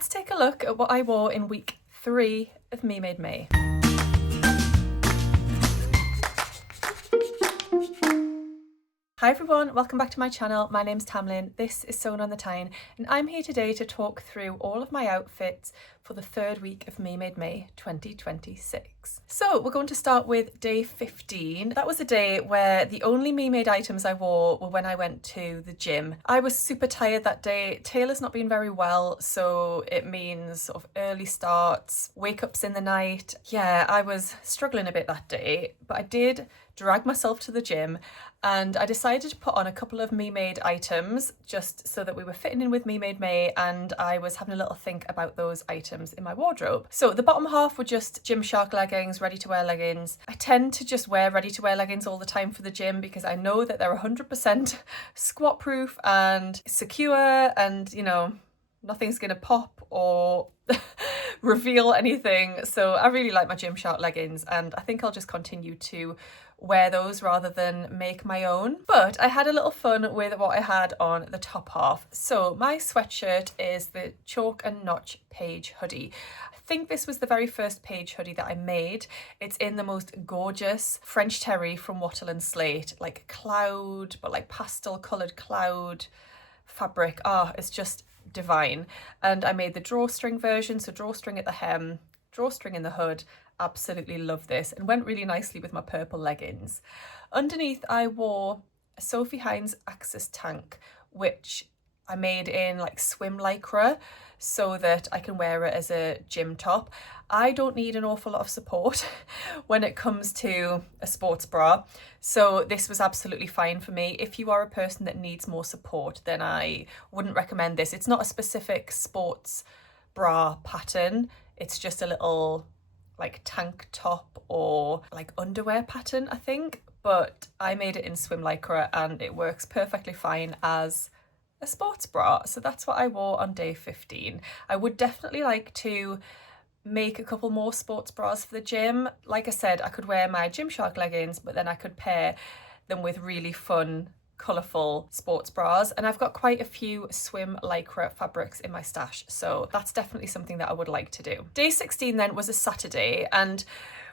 let's take a look at what I wore in week 3 of Me Made May. Hi everyone, welcome back to my channel. My name's Tamlyn, this is Sewn on the Tyne, and I'm here today to talk through all of my outfits for the 3rd week of Me Made May 2026. So we're going to start with day 15. That was the day where the only Me Made items I wore were when I went to the gym. I was super tired that day. Taylor's not been very well, so it means sort of early starts, wake ups in the night. Yeah, I was struggling a bit that day, but I did drag myself to the gym and I decided to put on a couple of Me Made items just so that we were fitting in with Me Made May, and I was having a little think about those items in my wardrobe. So the bottom half were just Gymshark leggings, ready to wear leggings. I tend to just wear ready to wear leggings all the time for the gym because I know that they're 100% squat proof and secure, and you know, nothing's gonna pop or reveal anything. So I really like my Gymshark leggings, and I think I'll just continue to wear those rather than make my own. But I had a little fun with what I had on the top half. So my sweatshirt is the Chalk and Notch Page hoodie. I think this was the very first Page hoodie that I made. It's in the most gorgeous French terry from Wattle and Slate, like cloud, but like pastel coloured cloud fabric. Ah, it's just divine. And I made the drawstring version, so drawstring at the hem, drawstring in the hood. Absolutely love this, and went really nicely with my purple leggings. Underneath I wore a Sophie Hines Axis tank, which I made in like swim lycra so that I can wear it as a gym top. I don't need an awful lot of support when it comes to a sports bra, so this was absolutely fine for me. If you are a person that needs more support, then I wouldn't recommend this. It's not a specific sports bra pattern, it's just a little like tank top or like underwear pattern, I think, but I made it in swim lycra and it works perfectly fine as a sports bra. So that's what I wore on day 15. I would definitely like to make a couple more sports bras for the gym. Like I said, I could wear my Gymshark leggings, but then I could pair them with really fun colourful sports bras, and I've got quite a few swim lycra fabrics in my stash, so that's definitely something that I would like to do. Day 16 then was a Saturday, and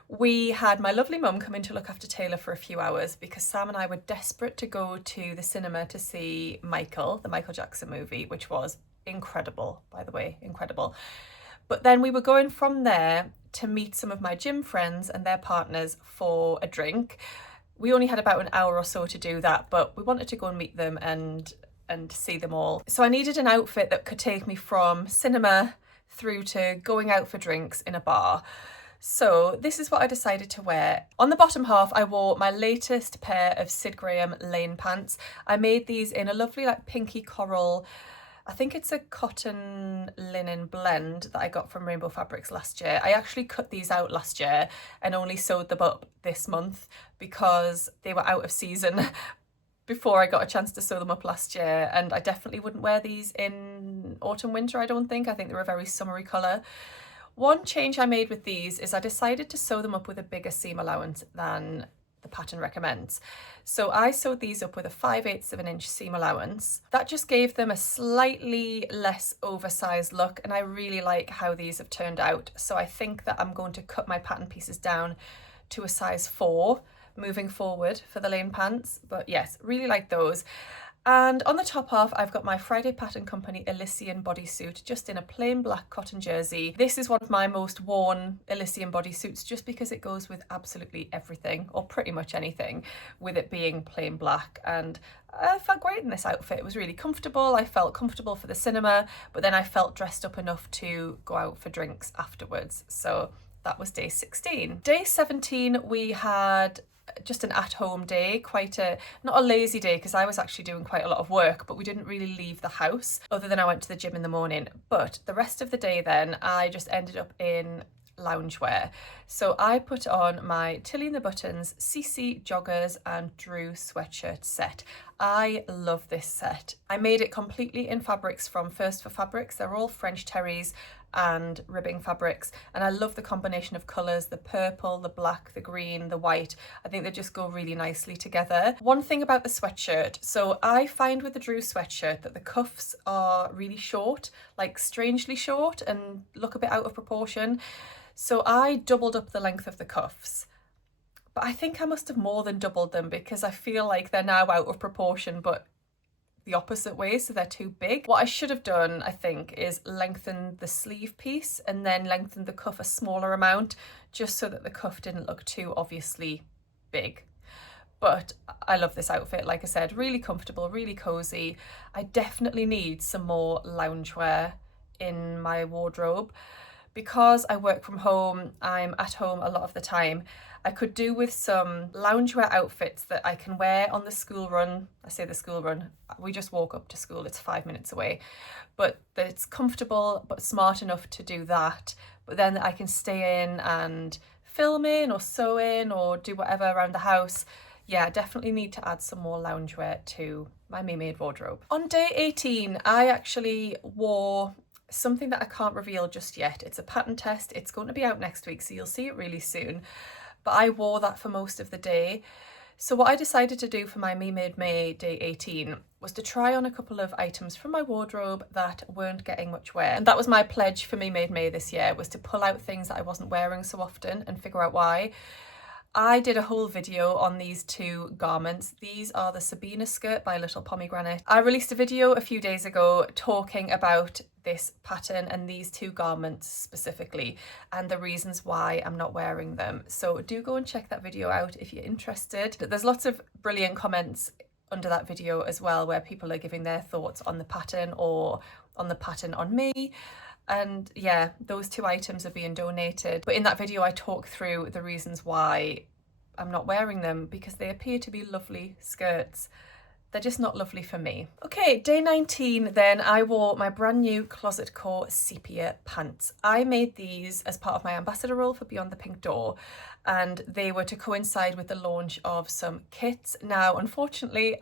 we had my lovely mum come in to look after Taylor for a few hours because Sam and I were desperate to go to the cinema to see Michael, the Michael Jackson movie, which was incredible, by the way, incredible. But then we were going from there to meet some of my gym friends and their partners for a drink. We only had about an hour or so to do that, but we wanted to go and meet them and see them all. So I needed an outfit that could take me from cinema through to going out for drinks in a bar. So this is what I decided to wear. On the bottom half, I wore my latest pair of Sid Graham lane pants. I made these in a lovely like pinky coral, I think it's a cotton linen blend that I got from Rainbow Fabrics last year. I actually cut these out last year and only sewed them up this month because they were out of season before I got a chance to sew them up last year, and I definitely wouldn't wear these in autumn winter, I don't think. I think they're a very summery colour. One change I made with these is I decided to sew them up with a bigger seam allowance than the pattern recommends. So I sewed these up with a 5/8 of an inch seam allowance. That just gave them a slightly less oversized look, and I really like how these have turned out. So I think that I'm going to cut my pattern pieces down to a size 4 moving forward for the lane pants. But yes, really like those. And on the top half, I've got my Friday Pattern Company Elysian bodysuit, just in a plain black cotton jersey. This is one of my most worn Elysian bodysuits just because it goes with absolutely everything, or pretty much anything, with it being plain black. And I felt great in this outfit. It was really comfortable. I felt comfortable for the cinema, but then I felt dressed up enough to go out for drinks afterwards. So that was day 16. Day 17, we had just an at-home day, not a lazy day because I was actually doing quite a lot of work, but we didn't really leave the house other than I went to the gym in the morning. But the rest of the day then I just ended up in loungewear. So I put on my Tilly and the Buttons Cece joggers and Drew sweatshirt set. I love this set. I made it completely in fabrics from First for Fabrics. They're all French terries and ribbing fabrics, and I love the combination of colours, the purple, the black, the green, the white. I think they just go really nicely together. One thing about the sweatshirt, so I find with the Drew sweatshirt that the cuffs are really short, like strangely short, and look a bit out of proportion. So I doubled up the length of the cuffs. But I think I must have more than doubled them because I feel like they're now out of proportion, but the opposite way, so they're too big. What I should have done, I think, is lengthen the sleeve piece and then lengthen the cuff a smaller amount, just so that the cuff didn't look too obviously big. But I love this outfit, like I said, really comfortable, really cozy. I definitely need some more loungewear in my wardrobe. Because I work from home, I'm at home a lot of the time, I could do with some loungewear outfits that I can wear on the school run. I say the school run, we just walk up to school, it's 5 minutes away. But that it's comfortable but smart enough to do that. But then I can stay in and film in or sew in or do whatever around the house. Yeah, I definitely need to add some more loungewear to my Me Made wardrobe. On day 18, I actually wore something that I can't reveal just yet. It's a pattern test. It's going to be out next week, so you'll see it really soon. But I wore that for most of the day. So what I decided to do for my Me Made May day 18 was to try on a couple of items from my wardrobe that weren't getting much wear. And that was my pledge for Me Made May this year, was to pull out things that I wasn't wearing so often and figure out why. I did a whole video on these two garments. These are the Sabina skirt by Little Pomegranate. I released a video a few days ago talking about this pattern and these two garments specifically and the reasons why I'm not wearing them. So do go and check that video out if you're interested. There's lots of brilliant comments under that video as well where people are giving their thoughts on the pattern or on the pattern on me. And yeah, those two items are being donated. But in that video, I talk through the reasons why I'm not wearing them, because they appear to be lovely skirts. They're just not lovely for me. Okay, day 19 then, I wore my brand new Closet Core Sepia pants. I made these as part of my ambassador role for Beyond the Pink Door, and they were to coincide with the launch of some kits. Now, unfortunately,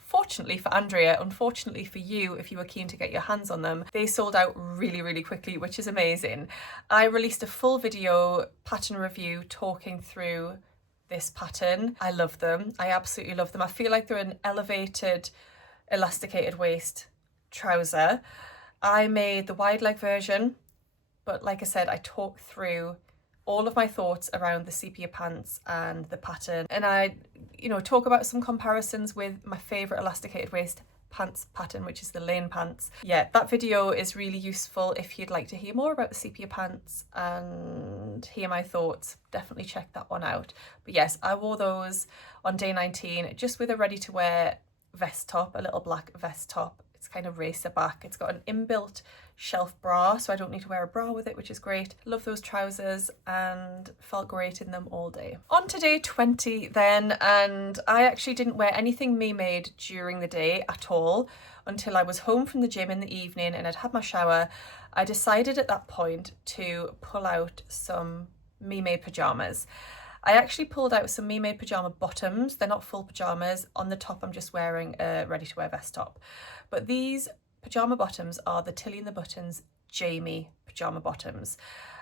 fortunately for Andrea, unfortunately for you, if you were keen to get your hands on them, they sold out really, really quickly, which is amazing. I released a full video pattern review talking through this pattern. I love them. I absolutely love them. I feel like they're an elevated elasticated waist trouser. I made the wide leg version, but like I said, I talked through all of my thoughts around the sepia pants and the pattern, and I talk about some comparisons with my favorite elasticated waist pants pattern, which is the lane pants. Yeah, that video is really useful if you'd like to hear more about the sepia pants and hear my thoughts. Definitely check that one out. But yes, I wore those on day 19 just with a ready to wear vest top, a little black vest top. It's kind of racer back. It's got an inbuilt shelf bra, so I don't need to wear a bra with it, which is great. Love those trousers and felt great in them all day. On to day 20 then, and I actually didn't wear anything Me Made during the day at all until I was home from the gym in the evening and I'd had my shower. I decided at that point to pull out some Me Made pajamas. I actually pulled out some Me Made pajama bottoms. They're not full pajamas. On the top, I'm just wearing a ready to wear vest top. But these pajama bottoms are the Tilly and the Buttons Jaimie pajama bottoms.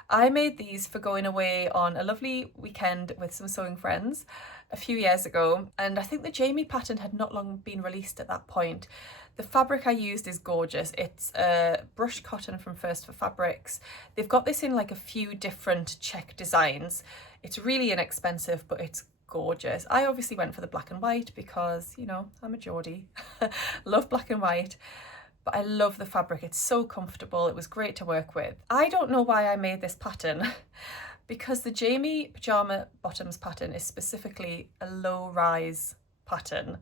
I made these for going away on a lovely weekend with some sewing friends a few years ago, and I think the Jaimie pattern had not long been released at that point. The fabric I used is gorgeous. It's brushed cotton from First for Fabrics. They've got this in like a few different check designs. It's really inexpensive, but it's gorgeous. I obviously went for the black and white because, I'm a Geordie. Love black and white. But I love the fabric. It's so comfortable. It was great to work with. I don't know why I made this pattern because the Jaimie pajama bottoms pattern is specifically a low rise pattern.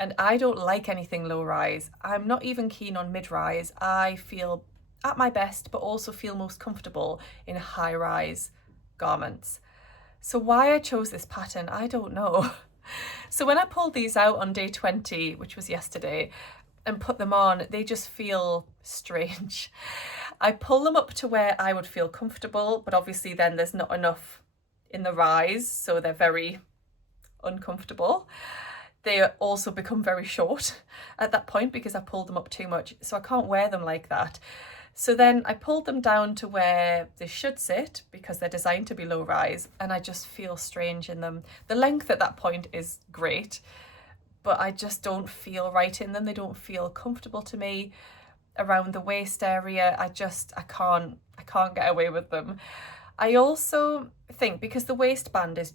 And I don't like anything low rise. I'm not even keen on mid rise. I feel at my best, but also feel most comfortable in high rise garments. So why I chose this pattern, I don't know. So when I pulled these out on day 20, which was yesterday, and put them on, they just feel strange. I pull them up to where I would feel comfortable, but obviously then there's not enough in the rise, so they're very uncomfortable. they also become very short at that point because I pulled them up too much, so I can't wear them like that. So then I pulled them down to where they should sit because they're designed to be low rise, and I just feel strange in them. The length at that point is great, but I just don't feel right in them. They don't feel comfortable to me. Around the waist area, I can't get away with them. I also think because the waistband is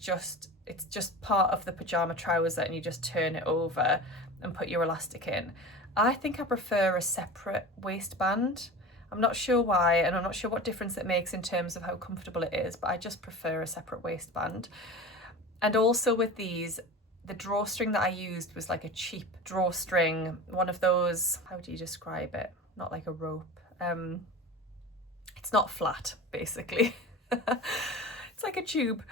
it's just part of the pajama trouser and you just turn it over and put your elastic in, I think I prefer a separate waistband. I'm not sure why, and I'm not sure what difference it makes in terms of how comfortable it is, but I just prefer a separate waistband. And also with these, the drawstring that I used was like a cheap drawstring, one of those, how do you describe it? Not like a rope. It's not flat, basically. It's like a tube.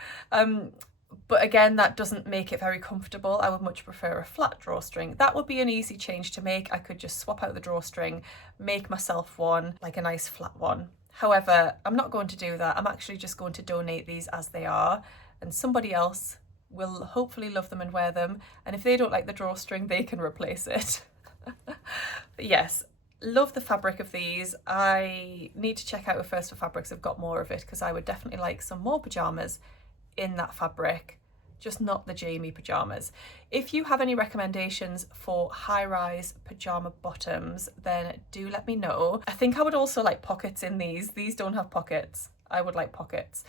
But again, that doesn't make it very comfortable. I would much prefer a flat drawstring. That would be an easy change to make. I could just swap out the drawstring, make myself one, like a nice flat one. However, I'm not going to do that. I'm actually just going to donate these as they are, and somebody else will hopefully love them and wear them. And if they don't like the drawstring, they can replace it. But yes, love the fabric of these. I need to check out if First for Fabrics have got more of it, because I would definitely like some more pajamas in that fabric, just not the Jaimie pajamas. If you have any recommendations for high-rise pajama bottoms, then do let me know. I think I would also like pockets in these. These don't have pockets. I would like pockets.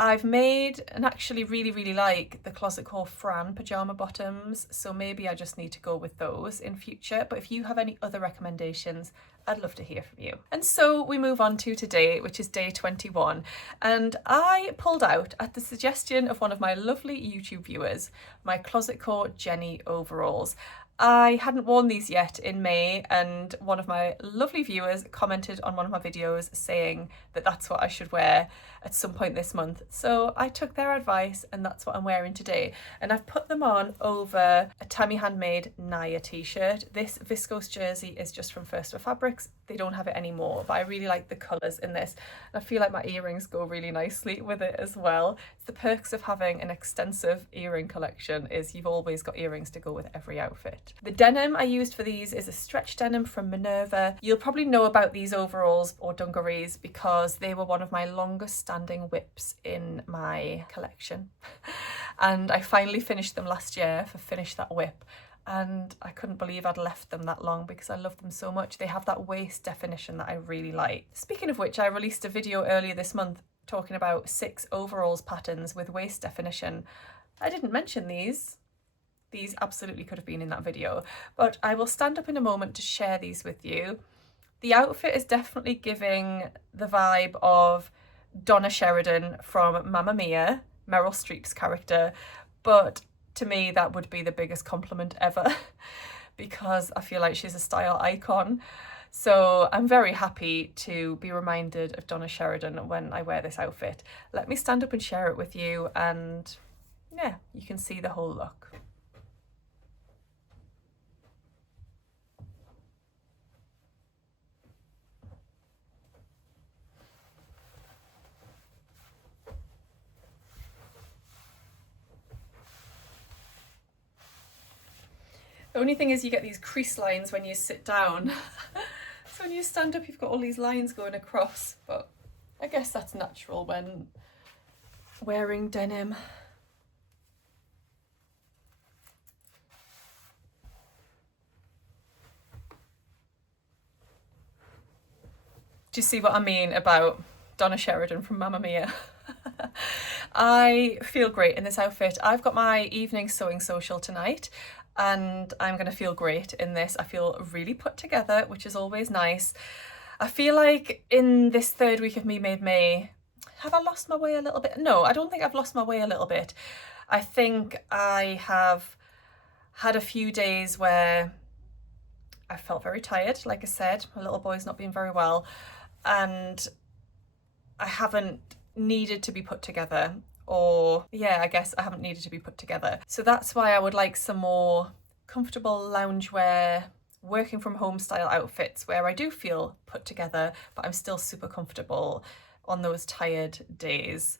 I've made and actually really like the Closet Core Fran pajama bottoms, so maybe I just need to go with those in future. But if you have any other recommendations, I'd love to hear from you. And so we move on to today, which is day 21. And I pulled out, at the suggestion of one of my lovely YouTube viewers, my Closet Core Jenny overalls. I hadn't worn these yet in May, and one of my lovely viewers commented on one of my videos saying that that's what I should wear at some point this month. So I took their advice, and that's what I'm wearing today. And I've put them on over a Tammy Handmade Naya t-shirt. This viscose jersey is just from First for Fabrics. They don't have it anymore, but I really like the colours in this. And I feel like my earrings go really nicely with it as well. It's the perks of having an extensive earring collection, is you've always got earrings to go with every outfit. The denim I used for these is a stretch denim from Minerva. You'll probably know about these overalls or dungarees because they were one of my longest standing whips in my collection. And I finally finished them last year for Finish That Whip. And I couldn't believe I'd left them that long because I love them so much. They have that waist definition that I really like. Speaking of which, I released a video earlier this month talking about 6 overalls patterns with waist definition. I didn't mention these. These absolutely could have been in that video, but I will stand up in a moment to share these with you. The outfit is definitely giving the vibe of Donna Sheridan from Mamma Mia, Meryl Streep's character, but to me that would be the biggest compliment ever because I feel like she's a style icon. So I'm very happy to be reminded of Donna Sheridan when I wear this outfit. Let me stand up and share it with you, and yeah, you can see the whole look. The only thing is you get these crease lines when you sit down. So when you stand up, you've got all these lines going across, but I guess that's natural when wearing denim. Do you see what I mean about Donna Sheridan from Mamma Mia? I feel great in this outfit. I've got my evening sewing social tonight, and I'm going to feel great in this. I feel really put together, which is always nice. I feel like in this third week of Me Made May, have I lost my way a little bit? No, I don't think I've lost my way a little bit. I think I have had a few days where I felt very tired. Like I said, my little boy's not been very well, and I haven't needed to be put together. Or yeah, I guess I haven't needed to be put together. So that's why I would like some more comfortable loungewear, working from home style outfits where I do feel put together, but I'm still super comfortable on those tired days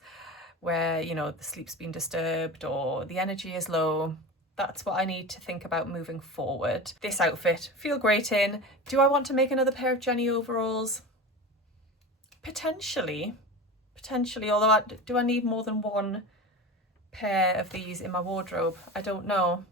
where, you know, the sleep's been disturbed or the energy is low. That's what I need to think about moving forward. This outfit, feel great in. Do I want to make another pair of Jenny overalls? Potentially, although do I need more than one pair of these in my wardrobe? I don't know.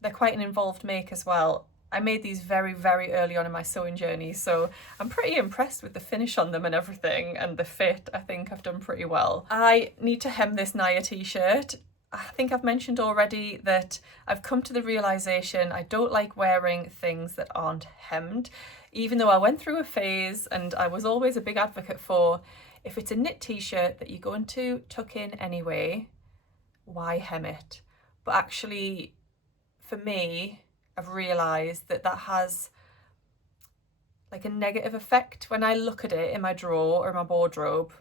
They're quite an involved make as well. I made these very, very early on in my sewing journey, so I'm pretty impressed with the finish on them and everything, and the fit. I think I've done pretty well. I need to hem this Naya t-shirt. I think I've mentioned already that I've come to the realisation I don't like wearing things that aren't hemmed, even though I went through a phase and I was always a big advocate for, if it's a knit t-shirt that you're going to tuck in anyway, why hem it? But actually, for me, I've realised that that has like a negative effect. When I look at it in my drawer or my wardrobe,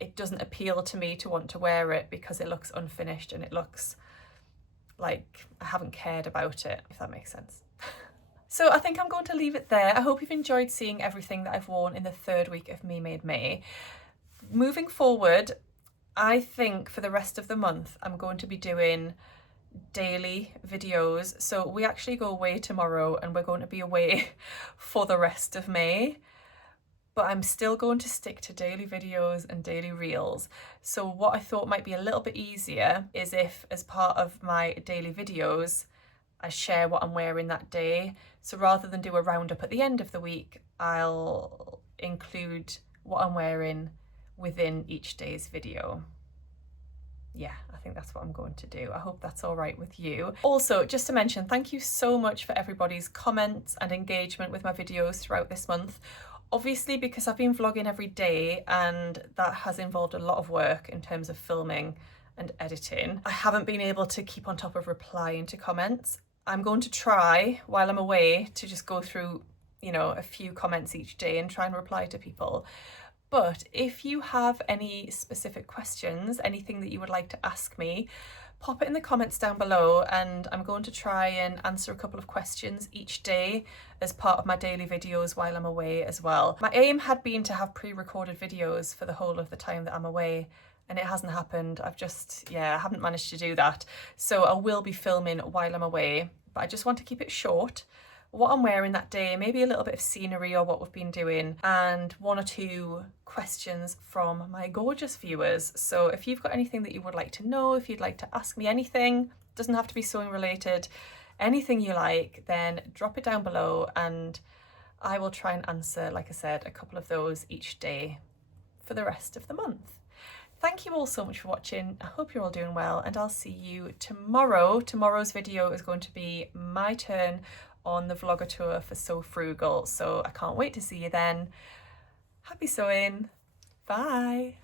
it doesn't appeal to me to want to wear it because it looks unfinished and it looks like I haven't cared about it, if that makes sense. So I think I'm going to leave it there. I hope you've enjoyed seeing everything that I've worn in the 3rd week of Me Made May. Moving forward, I think for the rest of the month, I'm going to be doing daily videos. So we actually go away tomorrow and we're going to be away for the rest of May, but I'm still going to stick to daily videos and daily reels. So what I thought might be a little bit easier is if, as part of my daily videos, I share what I'm wearing that day. So rather than do a roundup at the end of the week, I'll include what I'm wearing within each day's video. Yeah, I think that's what I'm going to do. I hope that's all right with you. Also, just to mention, thank you so much for everybody's comments and engagement with my videos throughout this month. Obviously, because I've been vlogging every day and that has involved a lot of work in terms of filming and editing, I haven't been able to keep on top of replying to comments. I'm going to try, while I'm away, to just go through, you know, a few comments each day and try and reply to people. But if you have any specific questions, anything that you would like to ask me, pop it in the comments down below and I'm going to try and answer a couple of questions each day as part of my daily videos while I'm away as well. My aim had been to have pre-recorded videos for the whole of the time that I'm away, and it hasn't happened. I haven't managed to do that. So I will be filming while I'm away, but I just want to keep it short. What I'm wearing that day, maybe a little bit of scenery or what we've been doing, and 1 or 2 questions from my gorgeous viewers. So if you've got anything that you would like to know, if you'd like to ask me anything, doesn't have to be sewing related, anything you like, then drop it down below and I will try and answer, like I said, a couple of those each day for the rest of the month. Thank you all so much for watching. I hope you're all doing well and I'll see you tomorrow. Tomorrow's video is going to be my turn on the vlogger tour for Sew Frugal, so I can't wait to see you then. Happy sewing. Bye.